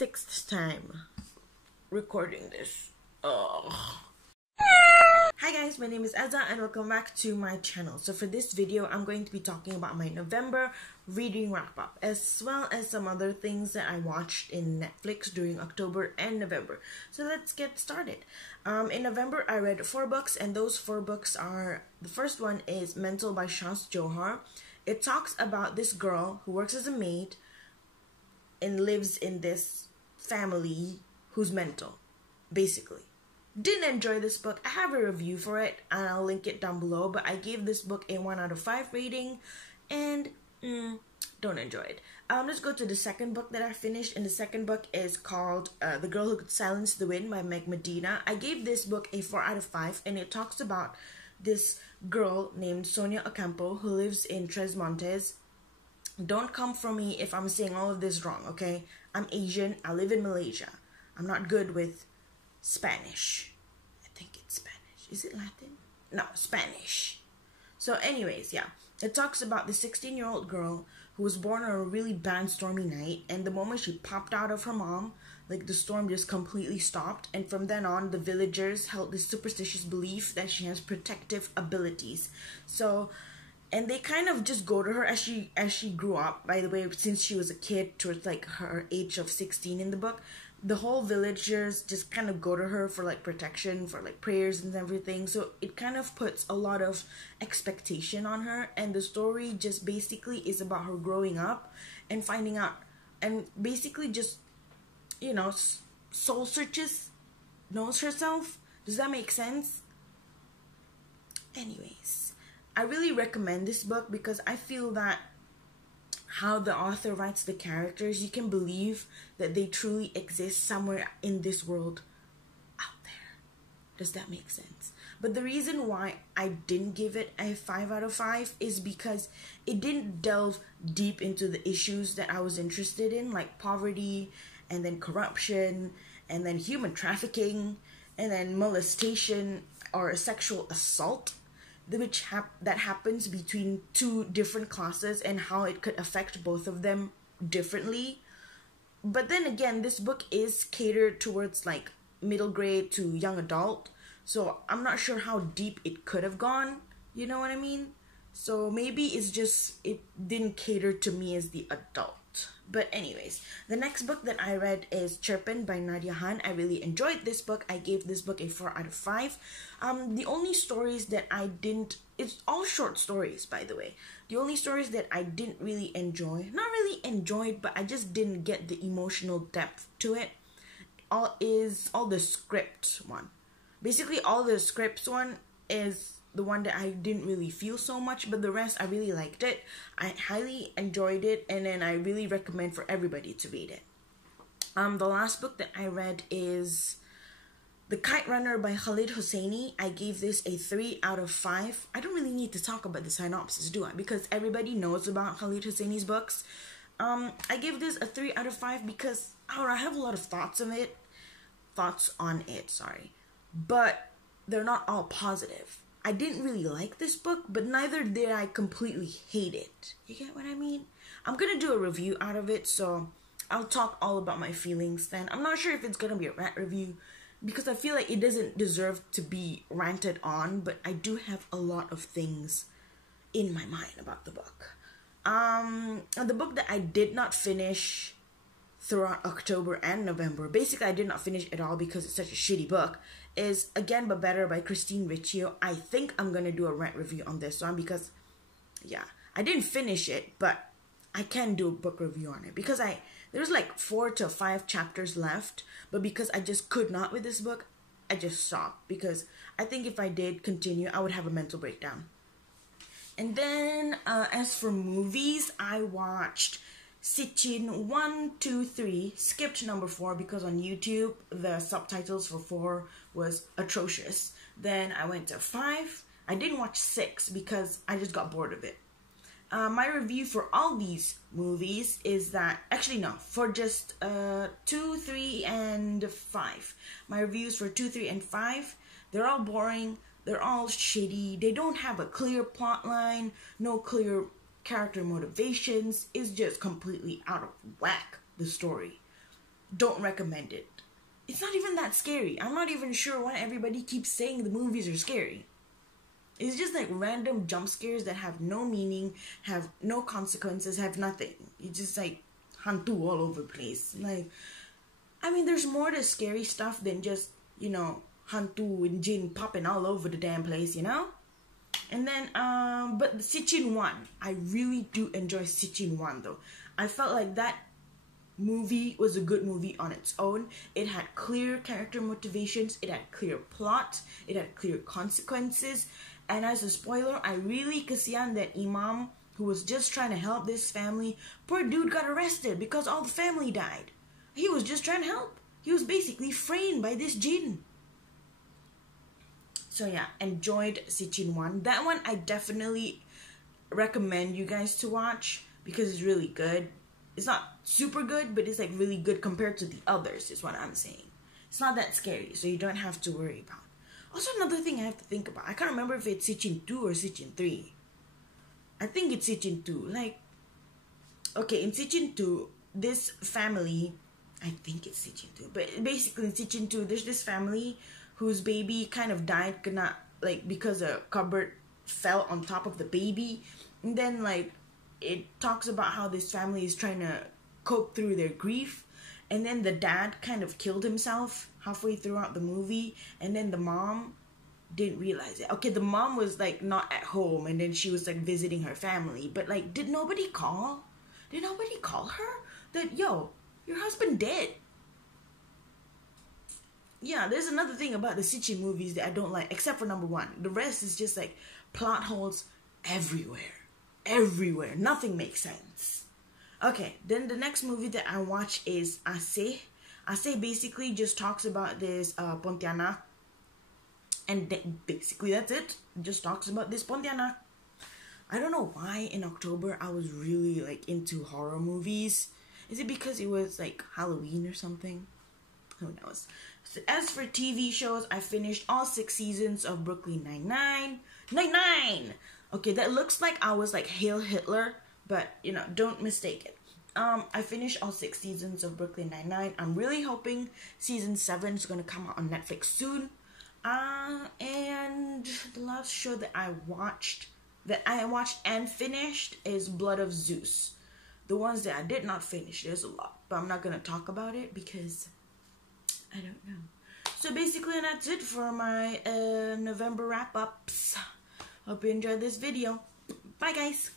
6th time recording this. Ugh. Hi guys, my name is Eza and welcome back to my channel. So for this video, I'm going to be talking about my November reading wrap-up, as well as some other things that I watched in Netflix during October and November. So let's get started. In November, I read 4 books, and those 4 books are, the first one is Mental by Shas Johar. It talks about this girl who works as a maid and lives in this family who's mental, basically. Didn't enjoy this book. I have a review for it and I'll link it down below, but I gave this book a 1 out of 5 rating and don't enjoy it. Let's go to the second book that I finished, and the second book is called The Girl Who Could Silence the Wind by Meg Medina. I gave this book a 4 out of 5, and it talks about this girl named Sonia Ocampo who lives in Tres Montes. Don't come for me if I'm saying all of this wrong, okay? I'm Asian. I live in Malaysia. I'm not good with Spanish. I think it's Spanish. Is it Latin? No, Spanish. So anyways, yeah. It talks about the 16-year-old girl who was born on a really bad stormy night, and the moment she popped out of her mom, like the storm just completely stopped, and from then on the villagers held this superstitious belief that she has protective abilities. So, and they kind of just go to her as she grew up. By the way, since she was a kid towards like her age of 16 in the book, the whole villagers just kind of go to her for like protection, for like prayers and everything. So it kind of puts a lot of expectation on her, and the story just basically is about her growing up and finding out, and basically just, you know, soul searches, knows herself. Does that make sense? Anyways, I really recommend this book because I feel that how the author writes the characters, you can believe that they truly exist somewhere in this world out there. Does that make sense? But the reason why I didn't give it a 5 out of 5 is because it didn't delve deep into the issues that I was interested in, like poverty, and then corruption, and then human trafficking, and then molestation or sexual assault, that happens between 2 different classes and how it could affect both of them differently. But then again, this book is catered towards like middle grade to young adult, so I'm not sure how deep it could have gone, you know what I mean? So maybe it's just it didn't cater to me as the adult. But anyways, the next book that I read is Chirpin by Nadia Han. I really enjoyed this book. I gave this book a 4 out of 5. The only stories that I didn't, it's all short stories, by the way. The only stories that I didn't really enjoy, not really enjoyed, but I just didn't get the emotional depth to it, all the script one. Basically, all the scripts one is the one that I didn't really feel so much, but the rest I really liked it. I highly enjoyed it, and then I really recommend for everybody to read it. The last book that I read is The Kite Runner by Khalid Hosseini. I gave this a 3 out of 5. I don't really need to talk about the synopsis, do I? Because everybody knows about Khalid Hosseini's books. I gave this a 3 out of 5 because I have a lot of thoughts on it, but they're not all positive. I didn't really like this book, but neither did I completely hate it. You get what I mean? I'm gonna do a review out of it, so I'll talk all about my feelings then. I'm not sure if it's gonna be a rant review, because I feel like it doesn't deserve to be ranted on, but I do have a lot of things in my mind about the book. The book that I did not finish throughout October and November, basically I did not finish at all because it's such a shitty book, is Again But Better by Christine Riccio. I think I'm gonna do a rant review on this one because, yeah, I didn't finish it, but I can do a book review on it because there's like 4 to 5 chapters left, but because I just could not with this book, I just stopped, because I think if I did continue, I would have a mental breakdown. And then, as for movies, I watched Siccin 1, 2, 3, skipped number 4 because on YouTube the subtitles for 4 was atrocious. Then I went to 5. I didn't watch 6 because I just got bored of it. My review for all these movies is that, actually no, for just 2, 3, and 5. My reviews for 2, 3, and 5, they're all boring, they're all shitty, they don't have a clear plot line, no clear character motivations, is just completely out of whack, the story. don't recommend it. It's not even that scary. I'm not even sure why everybody keeps saying the movies are scary. It's just like random jump scares that have no meaning, have no consequences, have nothing. It's just like hantu all over the place. Like, I mean, there's more to scary stuff than just, you know, hantu and jinn popping all over the damn place, you know? And then, but Siccin 1, I really do enjoy Siccin 1 though. I felt like that movie was a good movie on its own. It had clear character motivations, it had clear plot, it had clear consequences. And as a spoiler, I really kasihan that Imam, who was just trying to help this family, poor dude got arrested because all the family died. He was just trying to help. He was basically framed by this jinn. So yeah, enjoyed Siccin 1. That one I definitely recommend you guys to watch because it's really good. It's not super good, but it's like really good compared to the others, is what I'm saying. It's not that scary, so you don't have to worry about. Also, another thing I have to think about. I can't remember if it's Siccin 2 or Siccin 3. I think it's Siccin 2. Like, okay, in Siccin 2, this family, I think it's Siccin 2, but basically in Siccin 2, there's this family whose baby kind of died like because a cupboard fell on top of the baby. And then like it talks about how this family is trying to cope through their grief. And then the dad kind of killed himself halfway throughout the movie. And then the mom didn't realize it. Okay, the mom was like not at home and then she was like visiting her family. But like, did nobody call? Did nobody call her? That, yo, your husband dead. Yeah, there's another thing about the Siccin movies that I don't like, except for number 1. The rest is just like plot holes everywhere. Everywhere. Nothing makes sense. Okay, then the next movie that I watch is Aceh. Aceh basically just talks about this Pontianak. And basically that's it. It just talks about this Pontianak. I don't know why in October I was really like into horror movies. Is it because it was like Halloween or something? Who knows? So as for TV shows, I finished all 6 seasons of Brooklyn Nine-Nine. Nine-Nine! Okay, that looks like I was like Hail Hitler, but you know, don't mistake it. I finished all 6 seasons of Brooklyn Nine-Nine. I'm really hoping season 7 is gonna come out on Netflix soon. And the last show that I watched and finished is Blood of Zeus. The ones that I did not finish, there's a lot, but I'm not gonna talk about it because I don't know. So basically that's it for my November wrap-ups. Hope you enjoyed this video. Bye guys!